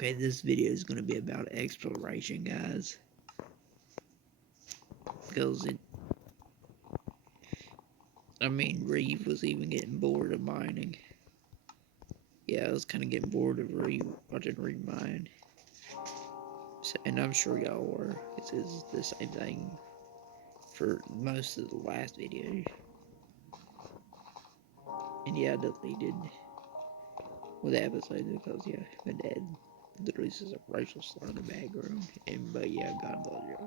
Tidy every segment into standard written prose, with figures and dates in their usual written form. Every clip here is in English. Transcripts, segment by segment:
Okay, this video is going to be about exploration, guys. Because Reeve was even getting bored of mining. Yeah, I was kind of getting bored of watching Reeve mine. So, and I'm sure y'all were. This is the same thing for most of the last video. And yeah, I deleted the episode because, yeah, my dad literally says a racial slur in the background. But yeah, God bless you.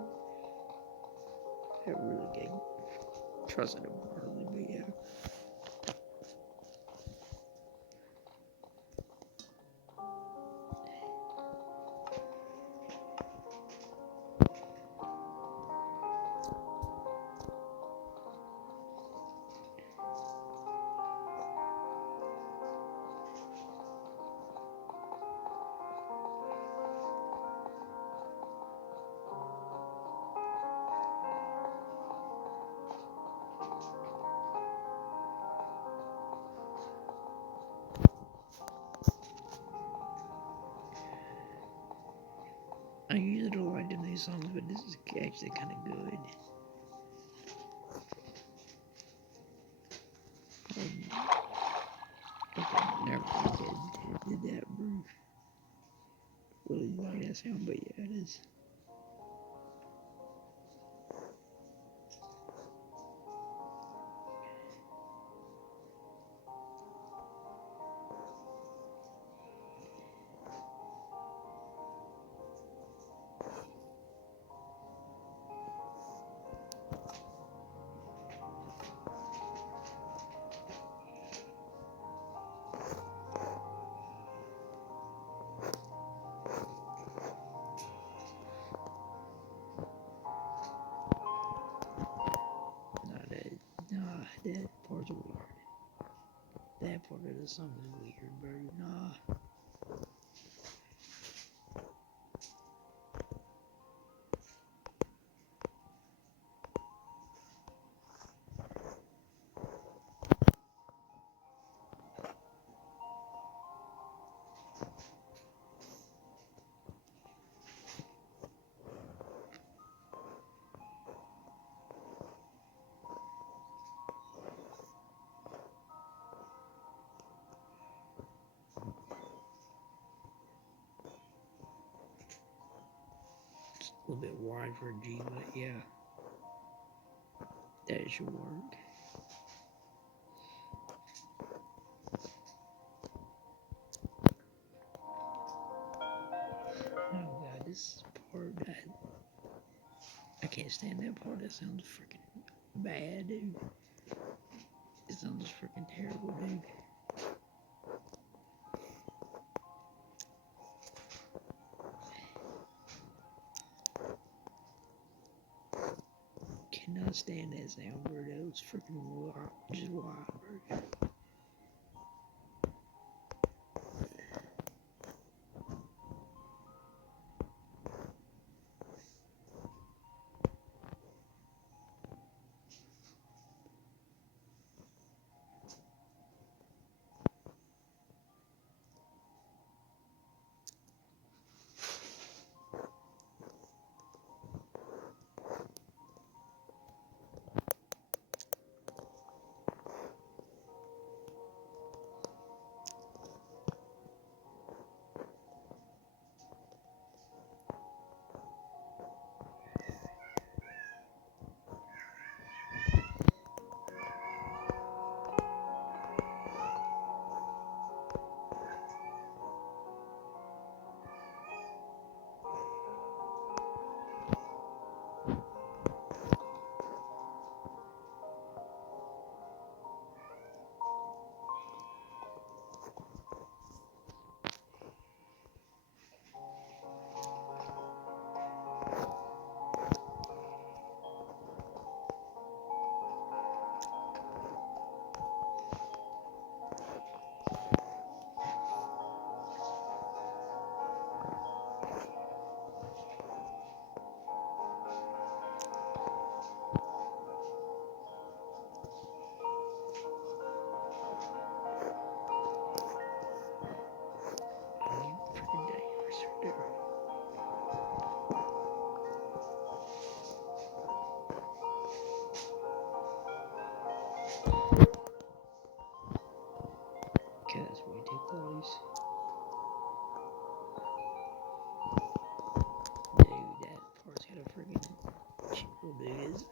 I really get trusted him hardly, but yeah. I usually don't like doing these songs, but this is actually kind of good. Okay, never did that, bro. Really like that sound, but yeah, it is. That part's weird. That part of the song is weird, bro. Nah. It's a little bit wide for a G, but yeah. That should work. Oh god, this part, I can't stand that part. That sounds freaking bad, dude. It sounds freaking terrible, dude. Cannot stand that sound, bro. That was freaking wild. Just wild, bro. What big is it?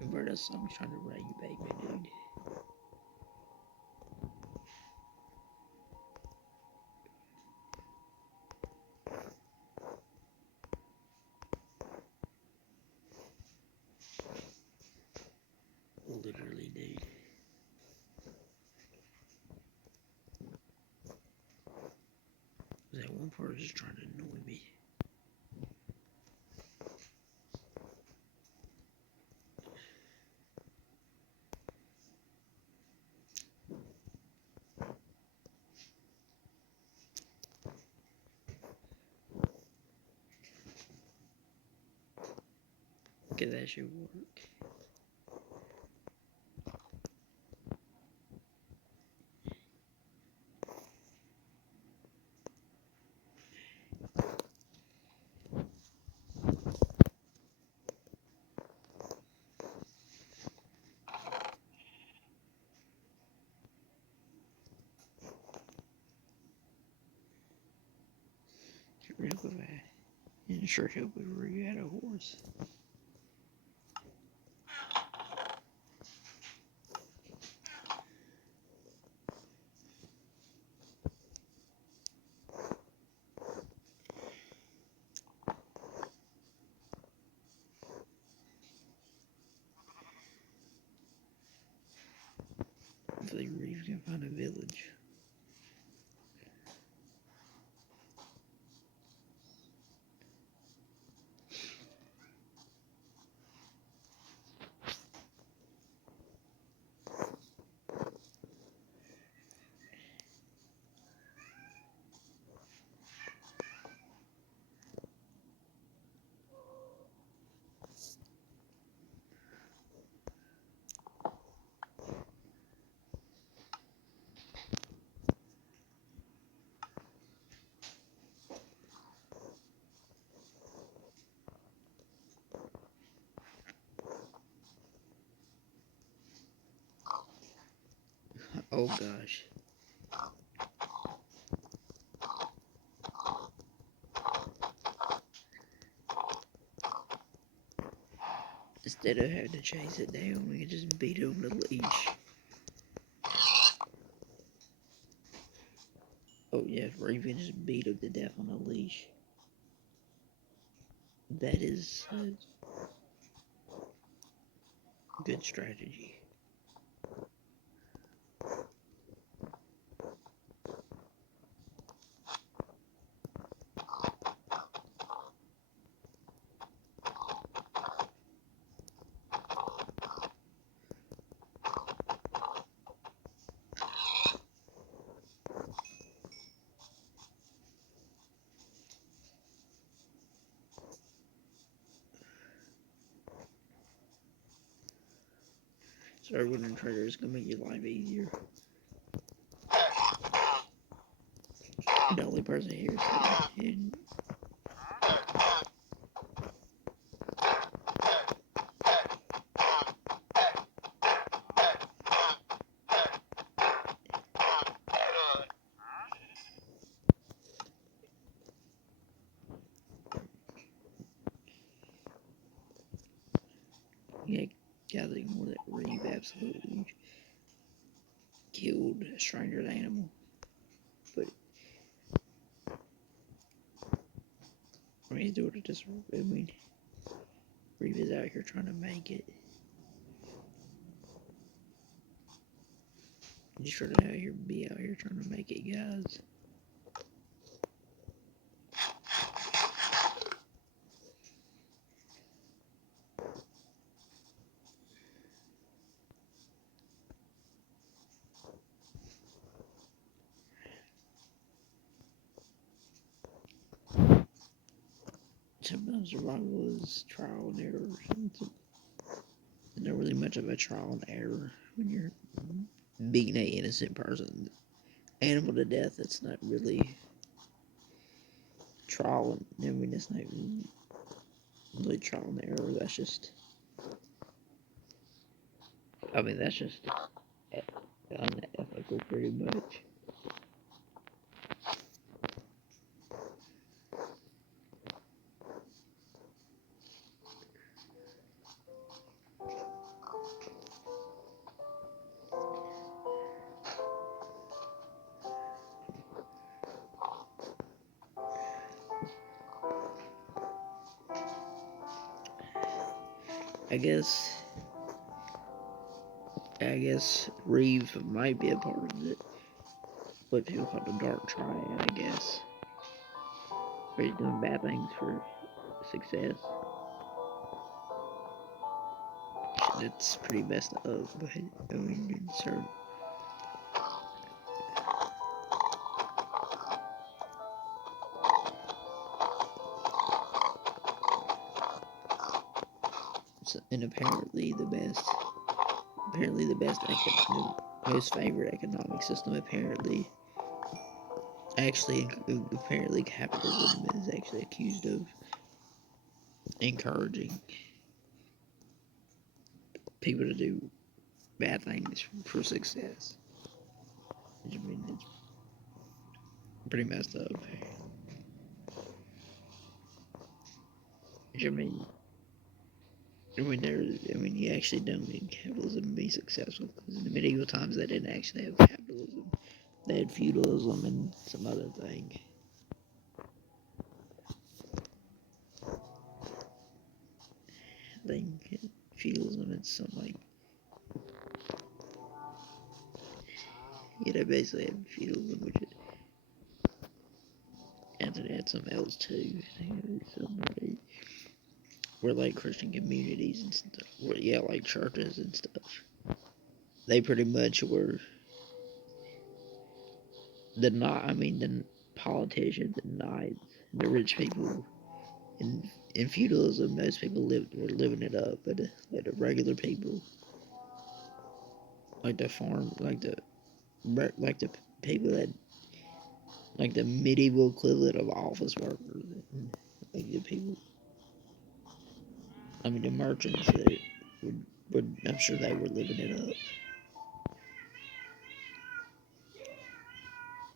Remember that song trying to write you, baby, dude. Literally, dude. That one part is just trying to annoy me. Okay, that should work. Get rid of that. And sure help if you had a horse. Hopefully Reeves can find a village. Oh gosh. Instead of having to chase it down, we can just beat it on the leash. Oh yeah, Raven just beat him to death on a leash. That is a good strategy. Starwood Trader is gonna make your life easier. The only person here and yeah, gathering more that Reeve absolutely killed a stranger's animal. But I mean, he's doing it just. I mean, Reeve is out here trying to make it. Just trying to be out here trying to make it, guys. Sometimes survival is trial and error. There's not really much of a trial and error when you're beating an innocent person, animal to death. It's not really trial. I mean, it's not really trial and error. That's just. I mean, that's just unethical, pretty much. I guess Reeve might be a part of it. What people call the dark triad, I guess. Where he's doing bad things for success. It's pretty messed up, but I mean, insert. So, and apparently the best most favorite economic system apparently capitalism is actually accused of encouraging people to do bad things for success. I mean, it's pretty messed up. I mean, you actually don't need capitalism to be successful, because in the medieval times they didn't actually have capitalism. They had feudalism and some other thing. Feudalism and some like, they basically had feudalism, which is, and then they had something else too. Were like Christian communities and stuff. Like churches and stuff. They pretty much were the politicians and knights, and the rich people. In feudalism, most people were living it up, but the regular people, like the farm, like the people that, like the medieval equivalent of office workers, and like the people, the merchants that I'm sure they were living it up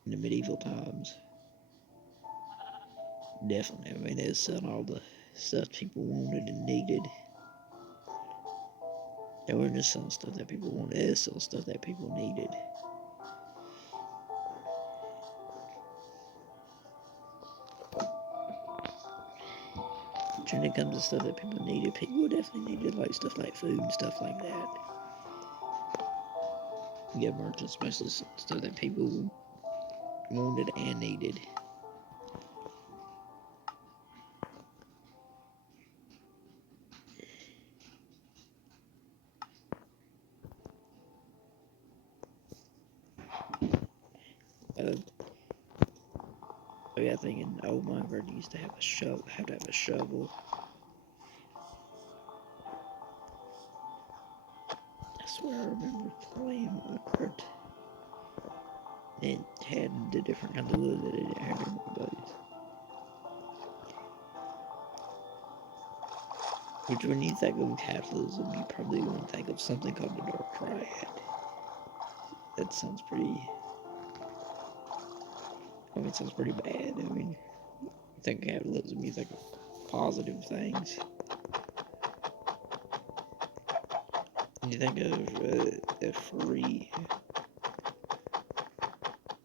in the medieval times. Definitely, they were selling all the stuff people wanted and needed. They weren't just selling stuff that people wanted, they were selling stuff that people needed. When it comes to stuff that people definitely needed, like stuff like food and stuff like that. You get merchants, especially stuff that people wanted and needed. I think in old Minecraft you used to have to have a shovel. I swear I remember playing Minecraft. It had the different kinds of wood that it had everybody's. Which, when you think of capitalism, you probably wouldn't think of something called the Dark Triad. That sounds pretty. It sounds pretty bad. You think of capitalism, you think of positive things. You think of a free.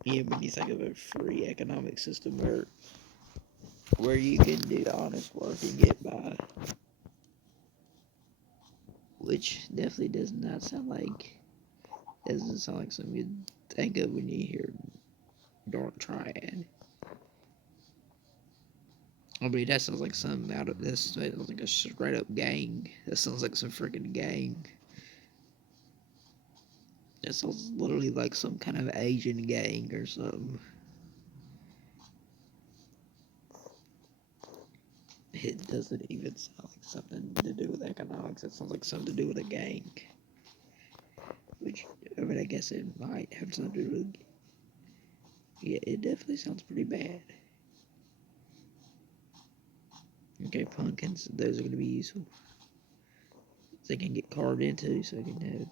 When you think of a free economic system where you can do honest work and get by, which definitely doesn't sound like something you'd think of when you hear Dark Triad. That sounds like something out of this. That sounds like a straight up gang. That sounds like some freaking gang. That sounds literally like some kind of Asian gang or something. It doesn't even sound like something to do with economics. It sounds like something to do with a gang. Which, I guess it might have something to do with. Yeah, it definitely sounds pretty bad. Okay, pumpkins, those are going to be useful. They can get carved into, so they can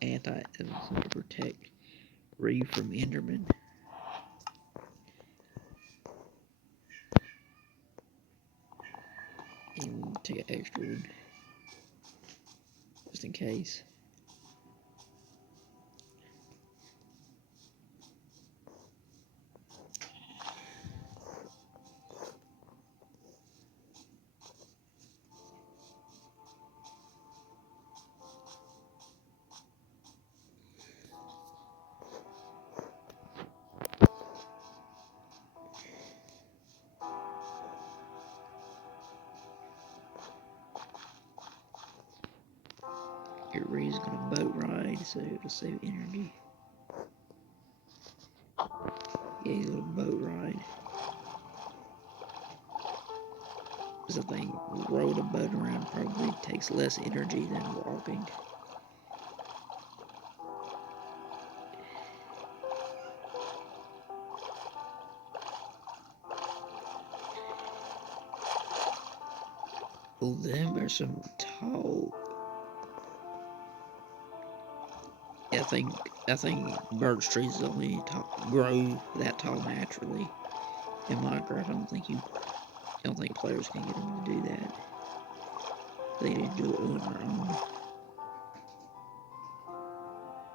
have to protect Reeve from Enderman. And take an extra one, just in case. Your Reeve's gonna boat ride, so it'll save energy. Yeah, he's gonna boat ride. Because I think rowing a boat around probably takes less energy than walking. Oh, them are some tall. Yeah, I think birch trees only grow that tall naturally. In Minecraft, I don't think players can get them to do that. They need to do it on their own.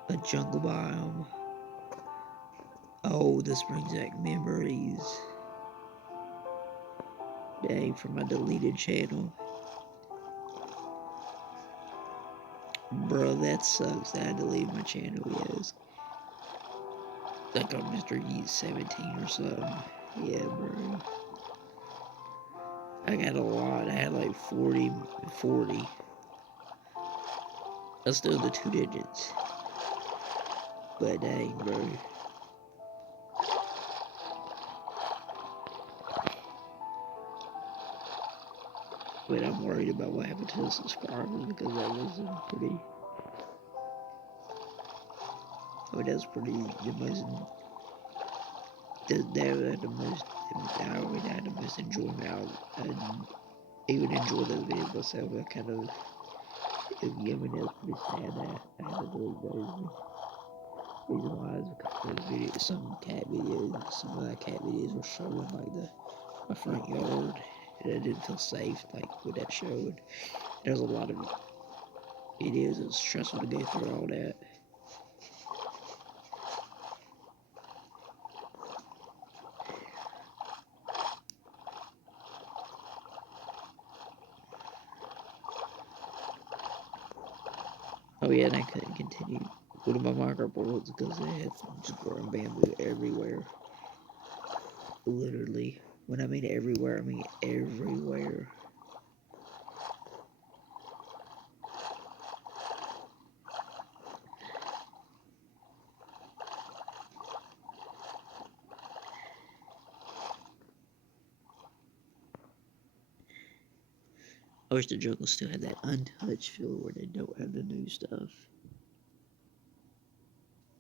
A jungle biome. Oh, this brings back memories. Dang, from my deleted channel. Bro, that sucks that I deleted my channel, yes. Like on Mr. Yeet 17 or something. Yeah, bro. I got a lot. I had like 40. That's still the 2 digits. But dang, bro. But I'm worried about what happened to the subscribers because that was pretty. I mean, that's pretty. The most. That had the most. I already had the most enjoyment. I even enjoyed those videos myself. I kind of. Yeah, I mean, that's pretty sad that I had to delete those. Reason why is because those videos, some cat videos, some of the cat videos were showing like my front yard, and I didn't feel safe like with that showing. There's a lot of videos. It's stressful to go through all that. Oh yeah, and I couldn't continue with my microboards because they had just growing bamboo everywhere. Literally. When I mean everywhere, I mean everywhere. I wish the jungle still had that untouched feel where they don't have the new stuff.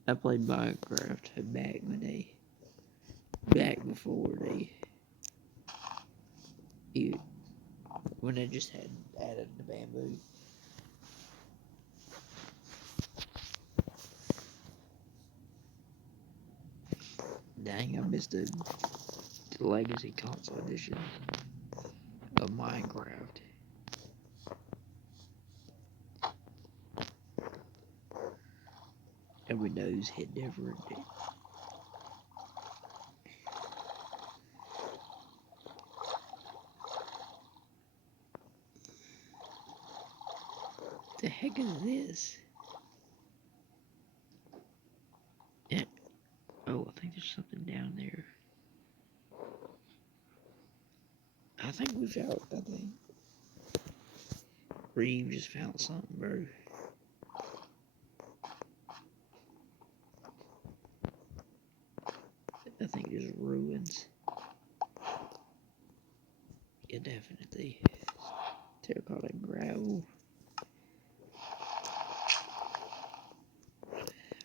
I played Minecraft back before when they just had added the bamboo. Dang, I missed the Legacy Console Edition of Minecraft. And Windows hit different. The heck is this? Yeah. Oh, I think there's something down there. I think we found. I think Reeve just found something, bro. I think there's ruins. Yeah, definitely. Terracotta and gravel.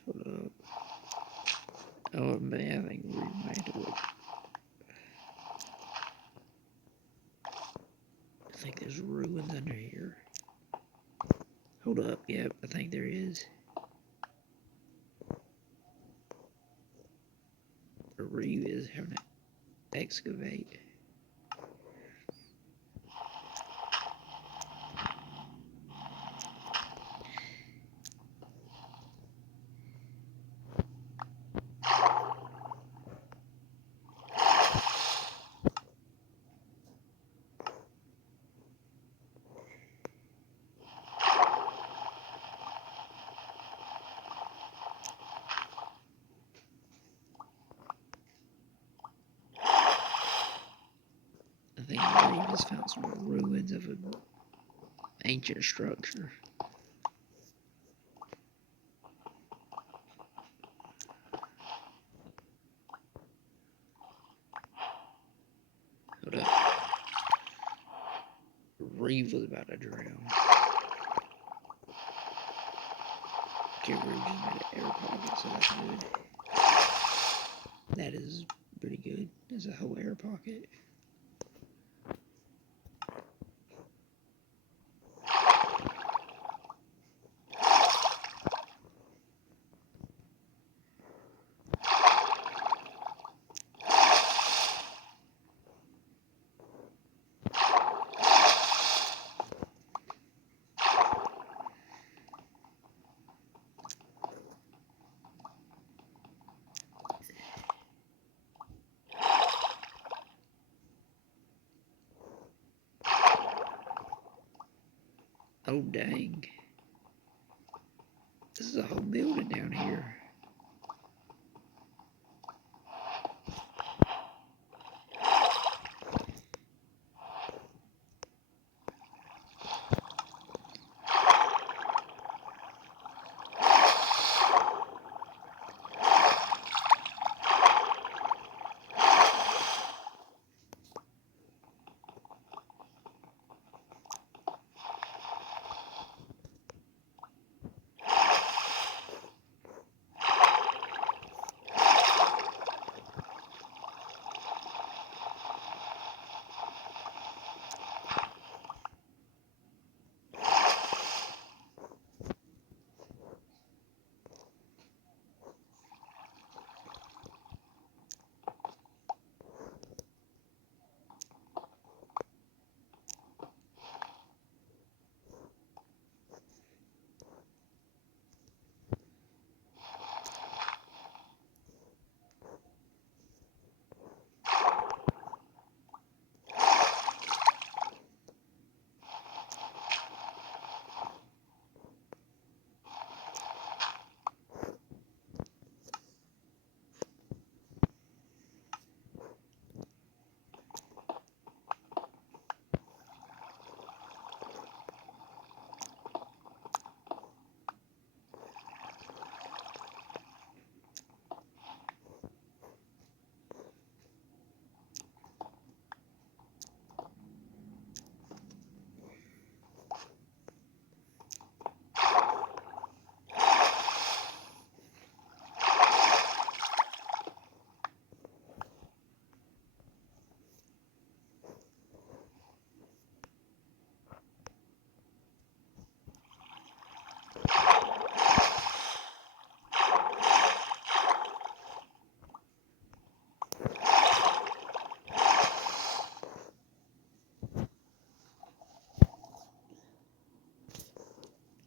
Hold up. Oh man, I think we might have to look. I think there's ruins under here. Hold up, yep, I think there is. The Reeve is having to excavate. I think Reeve has found some ruins of an ancient structure. Hold up. Reeve was about to drown. Okay, Reeve just made an air pocket, so that's good. That is pretty good. There's a whole air pocket. Oh, dang. This is a whole building down here.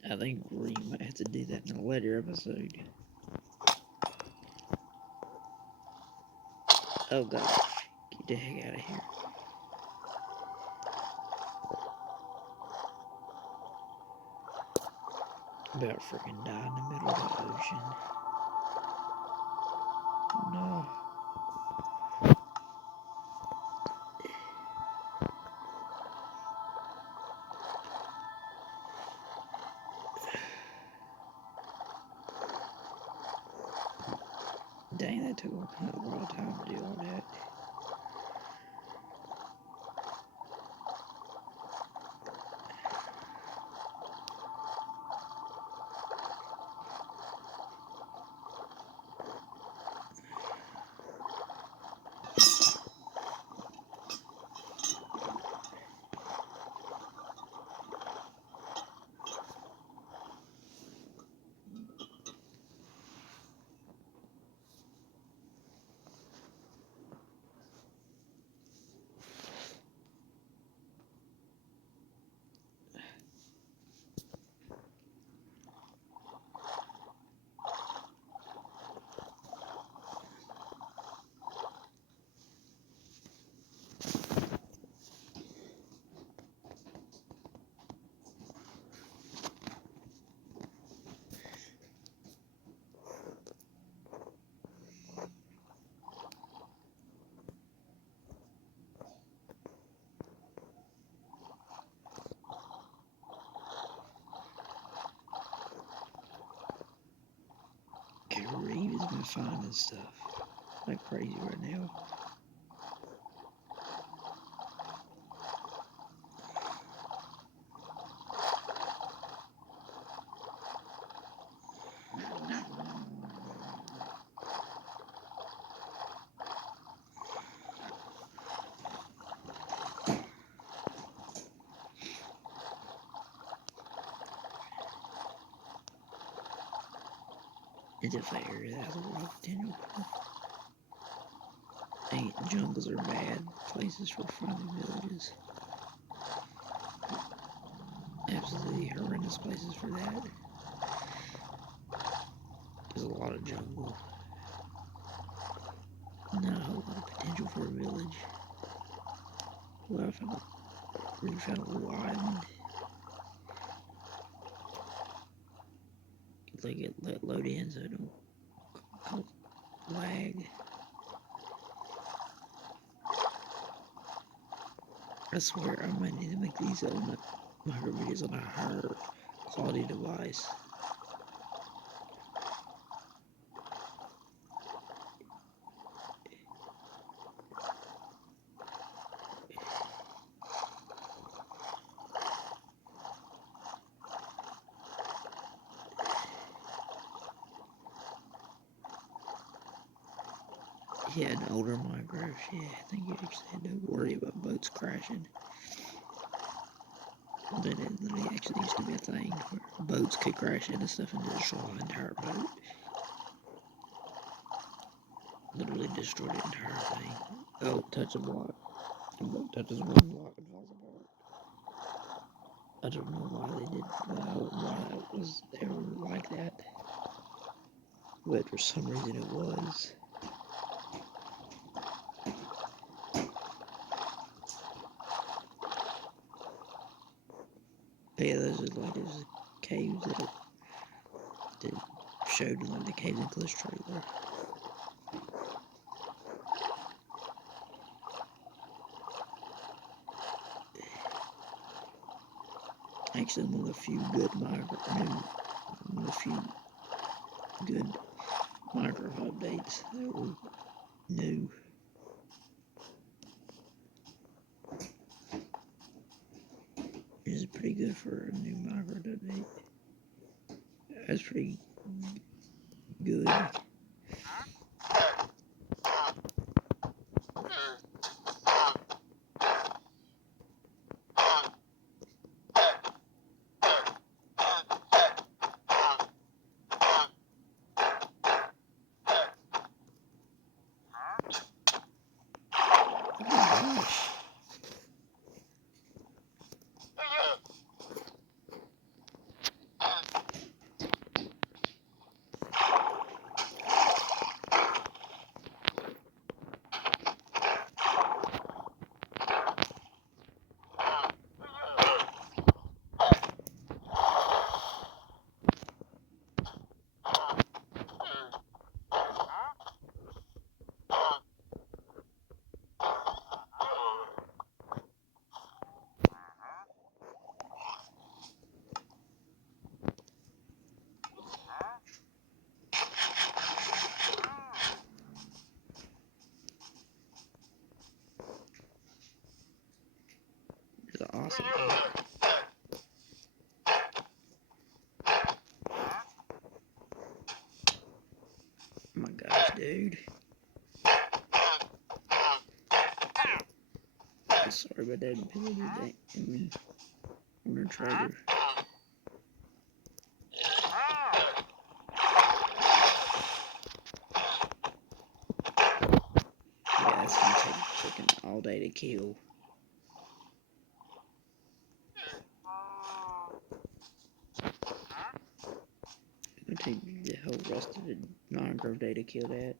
I think we might have to do that in a later episode. Oh gosh, get the heck out of here. I'm about to freaking die in the middle of the ocean. Oh no. Dang, that took a lot of time to do all that. Okay, Reeve has been finding stuff like crazy right now. It's a fair that has a lot of potential. Jungles are bad places for friendly villages. Absolutely horrendous places for that. There's a lot of jungle. Not a whole lot of potential for a village. Well, we found a little island. They get let load in so it don't cause lag. I swear I might need to make these micro videos on a higher quality device. Yeah, in older Minecraft, yeah, I think you actually had to worry about boats crashing. But it literally actually used to be a thing where boats could crash into stuff and destroy the entire boat. Literally destroy the entire thing. Oh, touch a block. The boat touches one block and falls apart. I don't know why they did why it was ever like that. But for some reason it was. Yeah, those caves that showed like the caves in Cliff's trailer. Actually, one of the few good Minecraft updates that were new. This is pretty good for a new Minecraft update. That's pretty good. It's awesome. Oh my gosh, dude. Sorry about that. I'm a trader. Yeah, it's gonna take freaking all day to kill. It's gonna take the whole rest of the Minecraft day to kill that.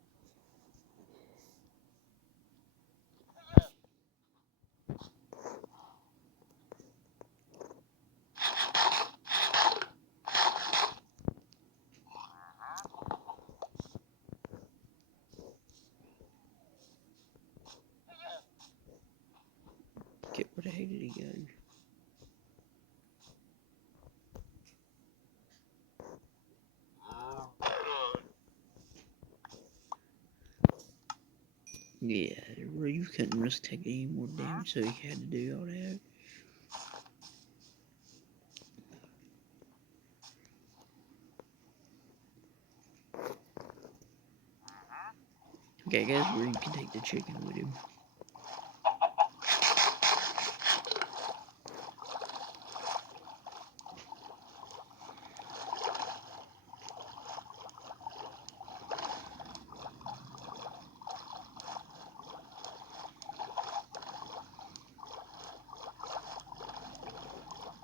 Get where the heck did he go? Yeah, you couldn't risk taking any more damage, so you had to do all that. Okay, guys, where you can take the chicken with him.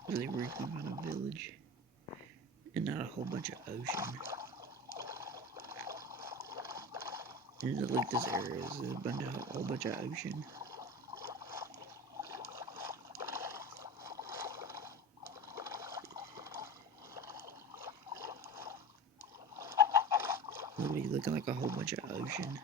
Really reaping on a village. And not a whole bunch of ocean. And like this area is a whole bunch of ocean. Literally looking like a whole bunch of ocean.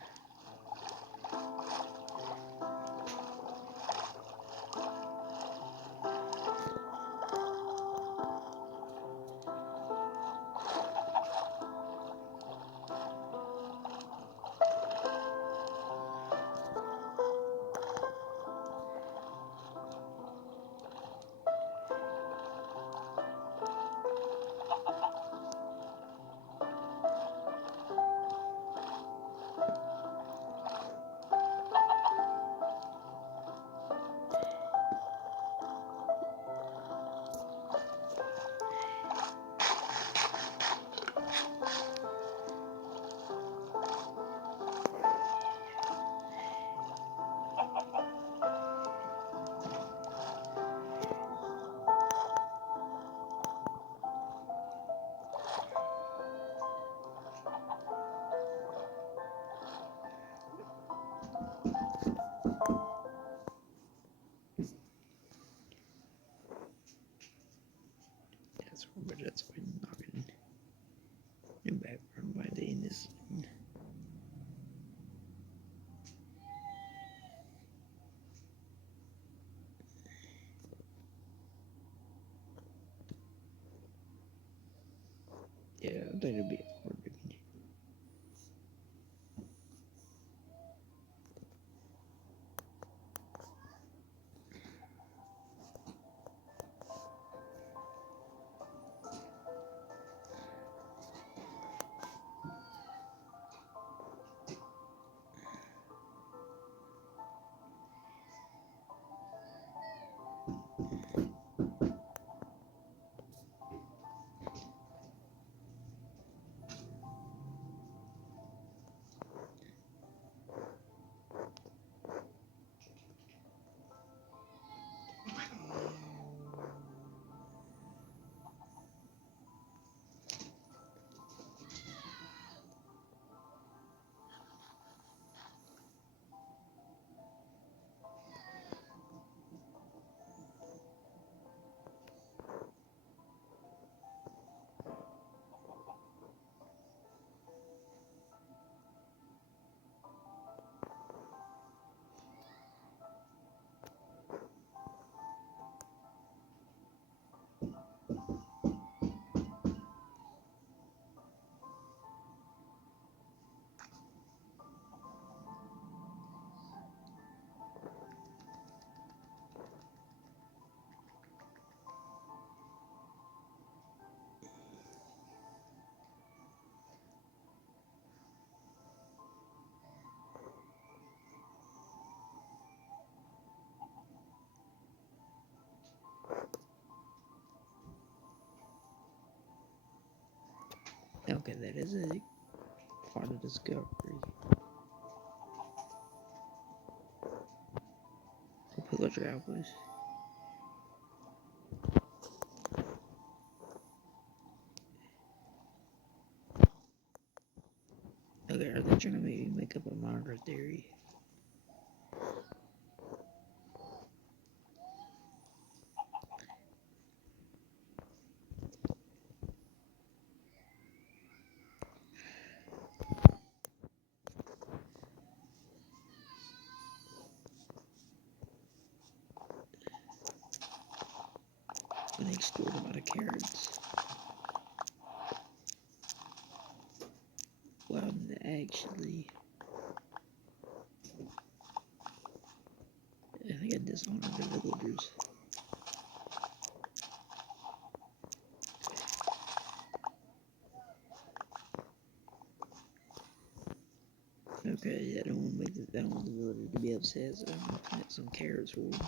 That's why I'm knocking the background by the end this. Yeah, I think it'll be hard to be. Okay, that is a part of discovery. We'll put your outpost. Okay, are they trying to maybe make up a monitor theory? When they stored a lot of carrots. Well, actually, I think I dishonored the villagers. Okay, yeah, I don't want to make this. I don't want the villagers to be upset, so I'm gonna plant some carrots for them.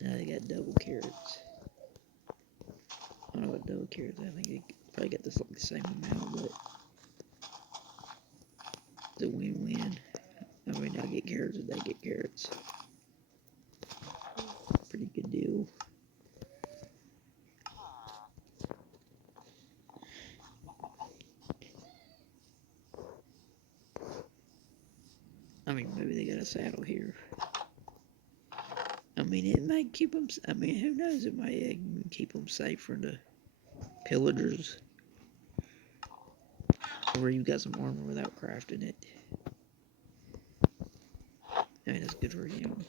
Now they got double carrots. I don't know what double carrots. I think they probably got this like the same amount, but it's a win-win. I mean, I get carrots if they get carrots. carrots. Pretty good deal. I mean, maybe they got a saddle here. I mean, it might keep them. I mean, who knows? It might keep them safe from the pillagers. Or you've got some armor without crafting it. I mean, that's good for him.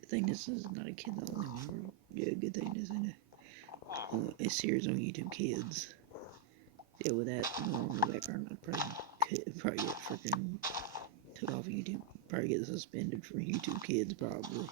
Good thing this is not a kid only one. Yeah, good thing this ain't a series on YouTube Kids. Yeah, with that going in the background, I'd probably get freaking took off YouTube. Probably get suspended from YouTube Kids, probably.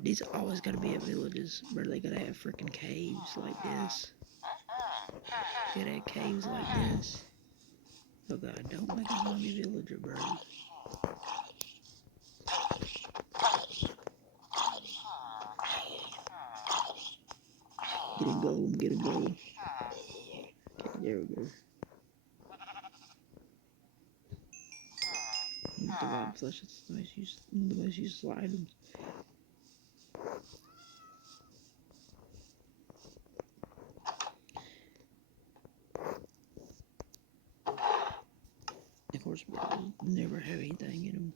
These always gotta be at villages where they gotta have freaking caves like this. They gotta have caves like this. Oh god, don't make a zombie villager, bro. Get a golem, get a golem. Okay, there we go. Divine flesh is the most useful items. Of course, birds never have anything in them.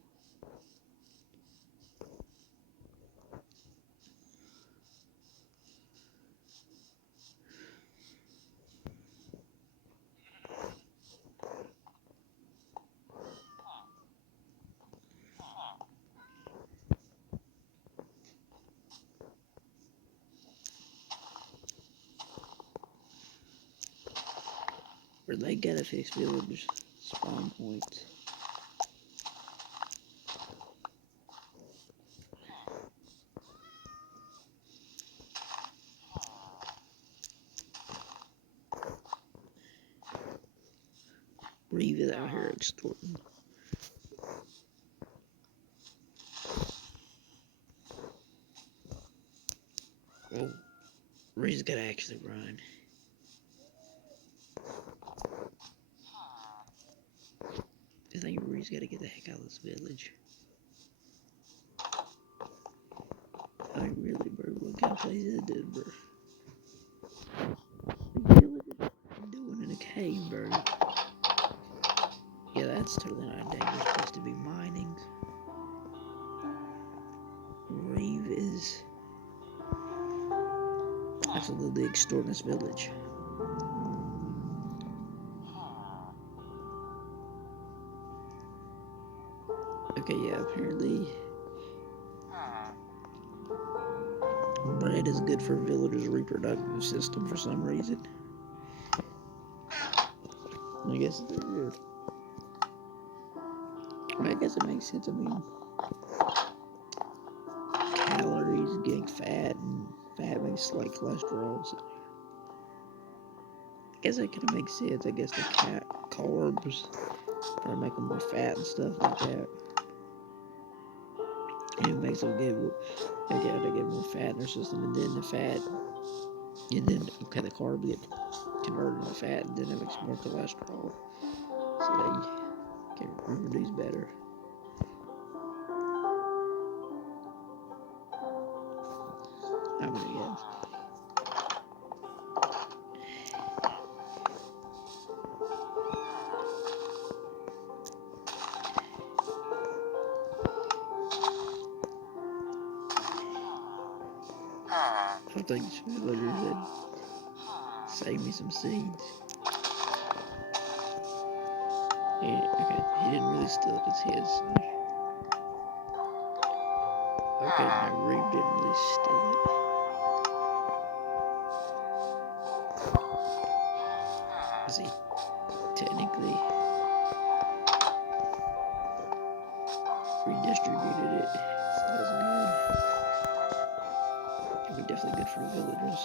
Or they gotta fix village spawn points. Reeve is out here extorting. Oh, Reeve's gotta actually run. I think Reeve's gotta get the heck out of this village. I mean, really, bro, what kind of place is this, bro? What are you doing in a cave, bro? Yeah, that's totally not a dangerous place to be mining. Reeve is absolutely extorting this village. Okay, yeah, apparently bread is good for villagers' reproductive system for some reason. I guess they're good. Right. guess it makes sense. I mean, calories, getting fat, and fat makes like cholesterol. So I guess that kind of makes sense. I guess the carbs probably make them more fat and stuff like that. And it makes them get more fat in their system, and then the fat, and then the carbs get converted into fat, and then it makes more cholesterol, so they can reproduce better. I'm gonna guess. I think Schmidler said, save me some seeds. Okay, he didn't really steal it, it's his. Okay, no, Reeve didn't really steal it. See, technically redistributed it, so that's good. It'd be definitely good for the villagers.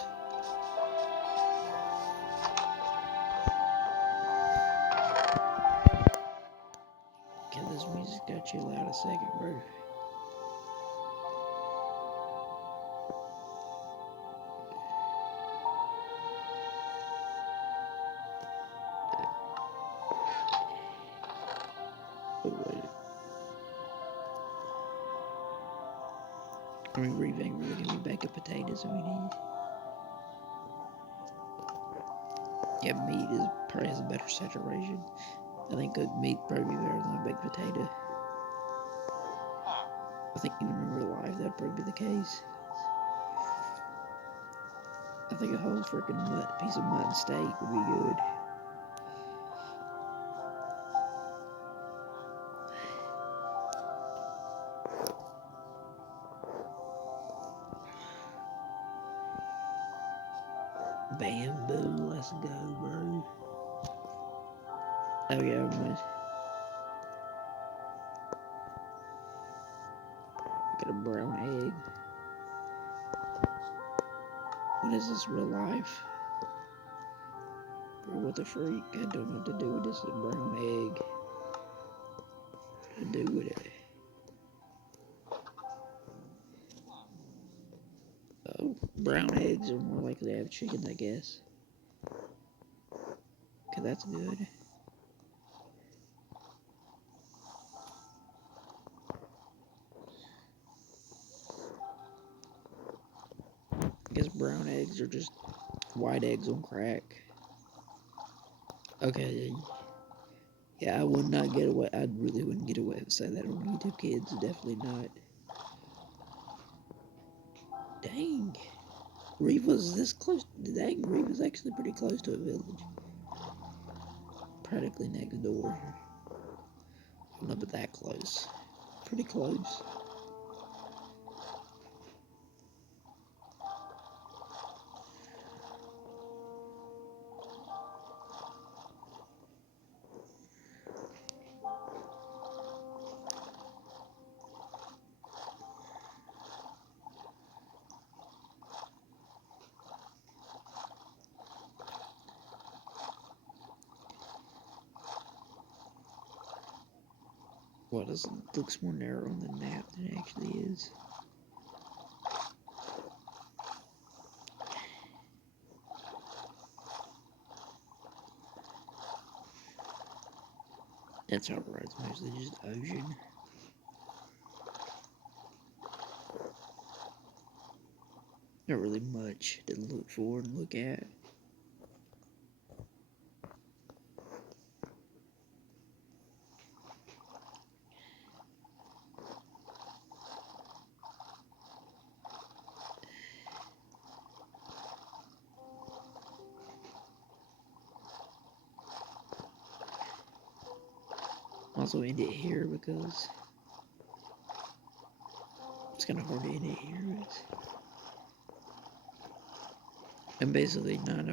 Okay, this music's gotta chill out a second, bro. Oh, wait. I mean, Reeve ain't really gonna be baked potatoes that we need. Yeah, meat probably has a better saturation. I think cooked meat probably be better than a baked potato. I think even in real life that'd probably be the case. I think a whole freaking piece of mutton steak would be good. Bamboo, let's go, bro. Oh yeah, man. Got a brown egg. What is this, real life? Bro, what the freak? I don't know what to do with this brown egg. What to do with it? Oh, brown eggs are more likely to have chicken, I guess. Okay, that's good. I guess brown eggs are just white eggs on crack. Okay, yeah, I would not get away. I really wouldn't get away with saying that on YouTube, kids. Definitely not. Dang. Reeve was this close. Dang, Reeve was actually pretty close to a village. Practically next door. Not but that close. Pretty close. Well, this looks more narrow on the map than it actually is. That's alright, it's mostly just ocean. Not really much to look for and look at. Also end it here because it's kind of hard to end it here. I'm basically literally 9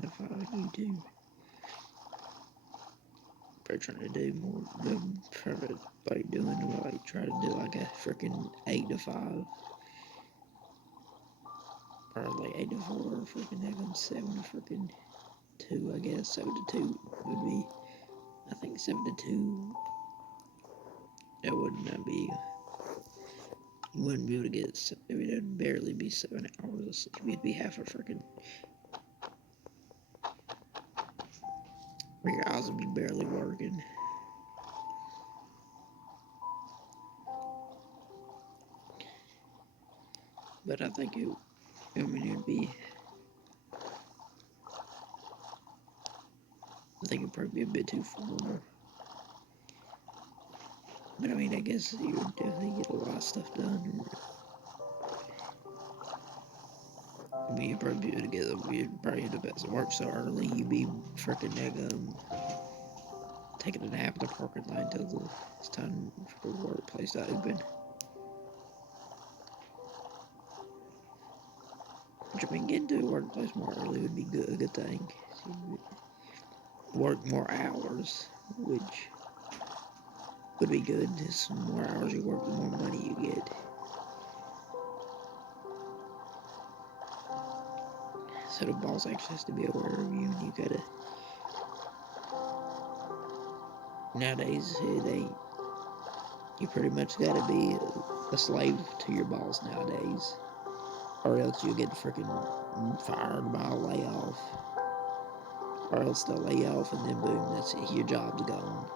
to 5 on YouTube. they're trying to do more. Try to try to do like a freaking 8 to 5, or like 8 to 4, or freaking having 7 to 2. I guess 7 to 2 would be. I think 7 to 2. That would not be. You wouldn't be able to get. It would barely be 7 hours of sleep. It'd be half a freaking. Your eyes would be barely working. But I think it. I mean, it'd be. I think it'd probably be a bit too formal. But I mean, I guess you would definitely get a lot of stuff done. I mean, you'd probably be able to get. You'd probably end up at work so early. You'd be freaking taking a nap in the parking lot until it's time for the workplace to open. Which, I mean, getting to the workplace more early would be a good thing. So you work more hours, which would be good. The more hours you work, the more money you get. So the boss actually has to be aware of you, and you gotta. Nowadays, you pretty much gotta be a slave to your boss nowadays, or else you'll get freaking fired by a layoff, or else they'll lay off, and then boom, that's it, your job's gone.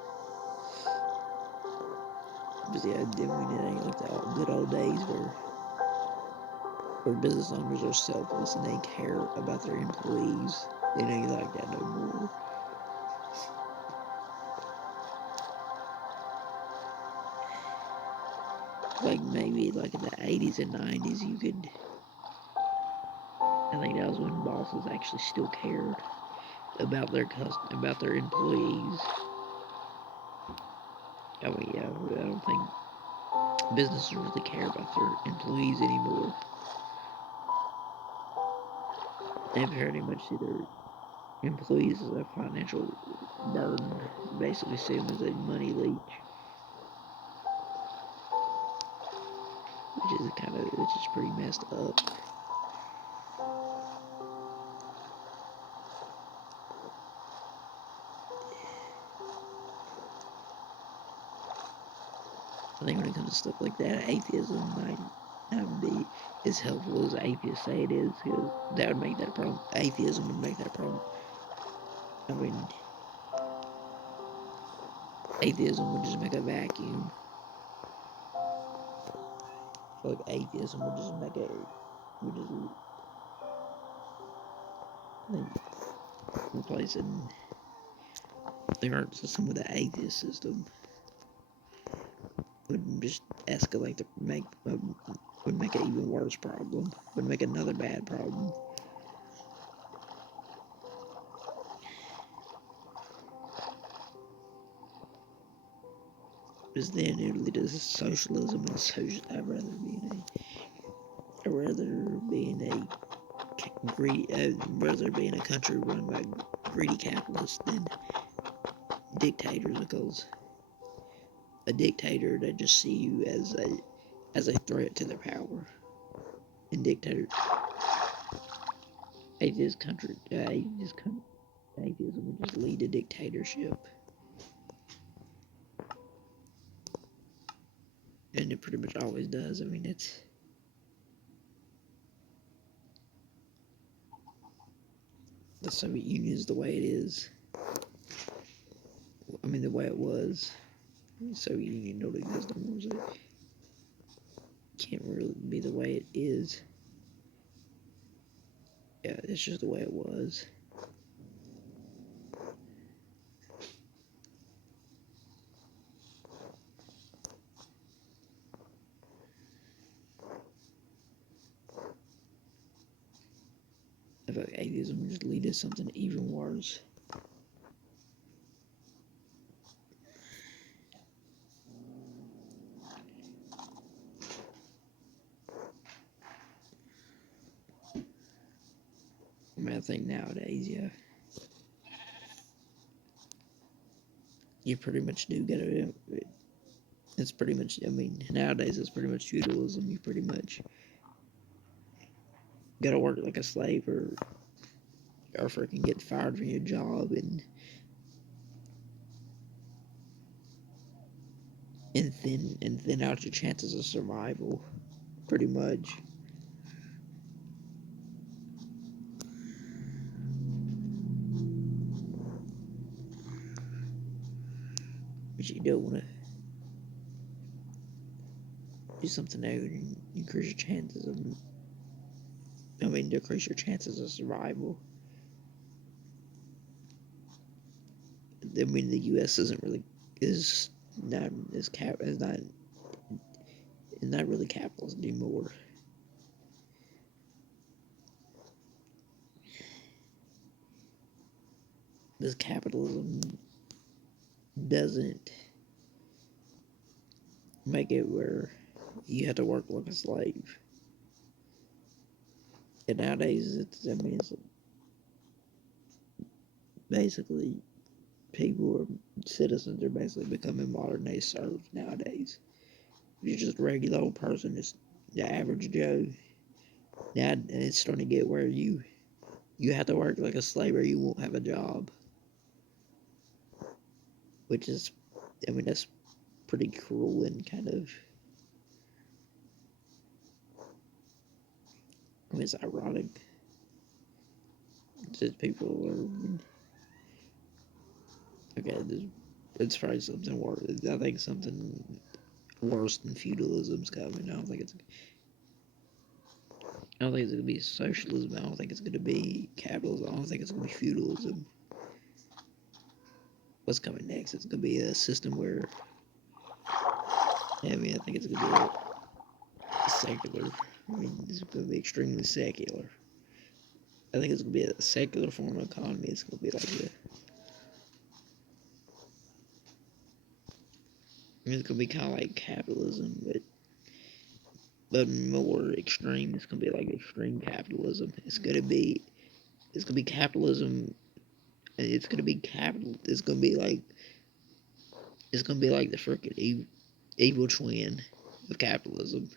But yeah, then it ain't like the good old days where business owners are selfless and they care about their employees. It ain't like that no more. Like maybe like in the 80s and 90s, you could. I think that was when bosses actually still cared about about their employees. I mean, yeah, I don't think businesses really care about their employees anymore. They pretty much see their employees as a financial burden, basically see them as a money leech, which is pretty messed up. I think when it comes to stuff like that, atheism might not be as helpful as atheists say it is, because that would make that problem. Atheism would make that problem. I mean, atheism would just make a vacuum. Like atheism would just make replacing the art system with the atheist system would just escalate would make an even worse problem. Would make another bad problem. Because then it would lead to socialism and I'd rather be in a country run by greedy capitalists than dictators, because a dictator, they just see you as a threat to their power. And dictators, atheism would just lead to dictatorship. And it pretty much always does. I mean, the Soviet Union is the way it is. I mean, the way it was. The Soviet Union don't exist anymore, so it can't really be the way it is. Yeah, it's just the way it was. I feel like atheism would just lead to something even worse. I mean, I think nowadays, yeah. you pretty much do gotta. It's pretty much. I mean, nowadays it's pretty much feudalism. You pretty much gotta work like a slave, or freaking get fired from your job, and thin out your chances of survival. Pretty much. But you don't want to do something that would increase your chances of. I mean, decrease your chances of survival. I mean, the U.S. isn't really is not is not really capitalist anymore. This capitalism doesn't make it where you have to work like a slave. And nowadays, it's basically people or citizens are basically becoming modern day serfs nowadays. If you're just a regular old person, just the average Joe, now it's starting to get where you have to work like a slave or you won't have a job. Which is, I mean, that's pretty cruel and kind of, I mean, it's ironic. It's just people are, okay, it's probably something worse. I think something worse than feudalism's coming. I don't think it's gonna be socialism. I don't think it's gonna be capitalism. I don't think it's gonna be feudalism. What's coming next? It's gonna be a system where, I mean, I think it's gonna be a secular. I mean, it's gonna be extremely secular. I think it's gonna be a secular form of economy. It's gonna be like it's gonna be kind of like capitalism, but more extreme. It's gonna be like extreme capitalism. It's gonna be capitalism. And it's gonna be capital. It's gonna be like the freaking evil twin of capitalism.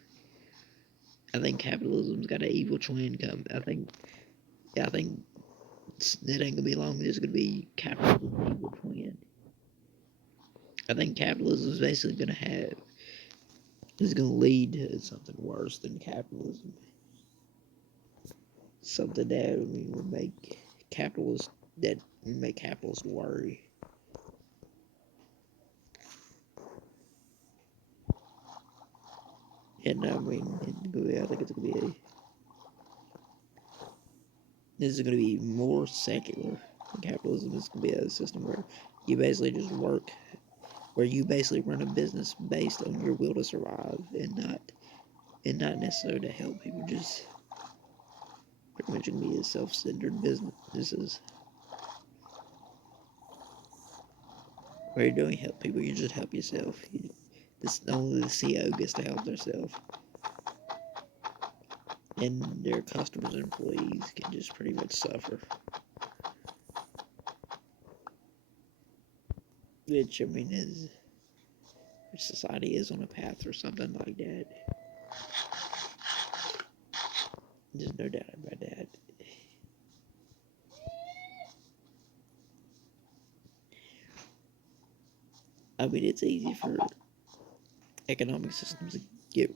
I think capitalism's got an evil twin come. I think it ain't gonna be long. There's gonna be capitalism's evil twin. I think capitalism is basically gonna have is gonna lead to something worse than capitalism. Something that, I mean, would make capitalists worry. And I mean, I think it's gonna be this is gonna be more secular. Capitalism is gonna be a system where you basically just work, where you basically run a business based on your will to survive, and not necessarily to help people. Just pretty much gonna be a self-centered business. This is where you don't help people. You just help yourself. Only the CEO gets to help themselves, and their customers and employees can just pretty much suffer. Which, I mean, is which society is on a path or something like that. There's no doubt about that. I mean, it's easy for economic systems to get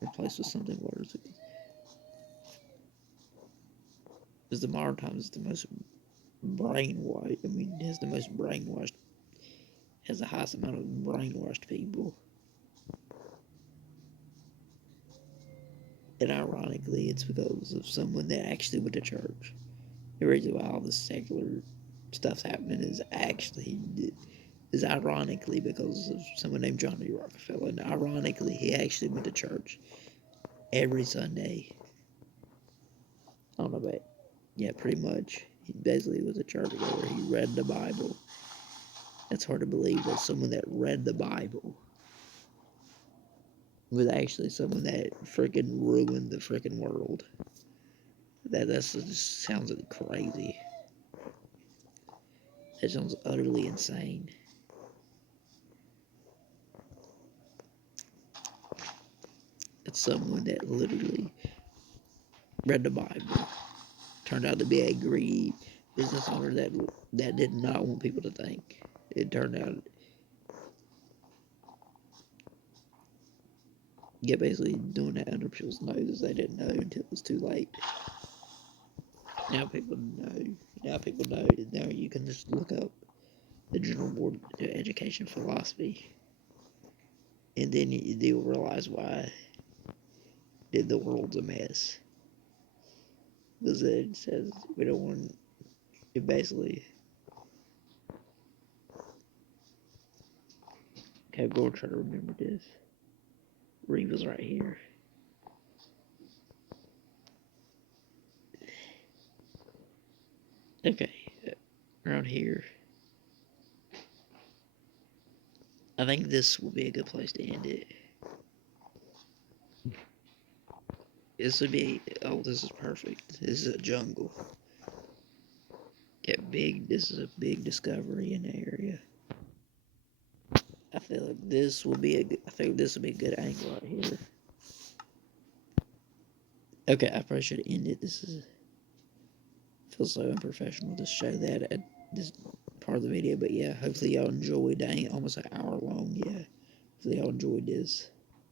replaced with something worse. Because the modern times is the most brainwashed. I mean, it has the most brainwashed, has the highest amount of brainwashed people. And ironically, it's because of someone that actually went to church. The reason why all this secular stuff's happening is ironically because of someone named John D. Rockefeller. And ironically, he actually went to church every Sunday. I don't know about, yeah, pretty much. He basically was a churchgoer. He read the Bible. That's hard to believe that someone that read the Bible was actually someone that freaking ruined the freaking world. That just sounds crazy. That sounds utterly insane. someone that literally read the Bible. Turned out to be a greedy business owner that did not want people to think. It turned out, yeah, basically doing that under people's noses. They didn't know until it was too late. Now people know. Now people know. Now you can just look up the General Board of Education philosophy, and then you'll realize why the world's a mess. Because it says we don't want it basically. Okay, I'm going to try to remember this. Reed was right here. Okay, around here. I think this will be a good place to end it. This would be, oh, this is perfect. This is a jungle. This is a big discovery in the area. I feel like this will be I think this will be a good angle right here. Okay, I probably should end it. Feels so unprofessional to show that at this part of the video, but yeah, hopefully y'all enjoyed. It ain't almost an hour long. Yeah, hopefully y'all enjoyed this.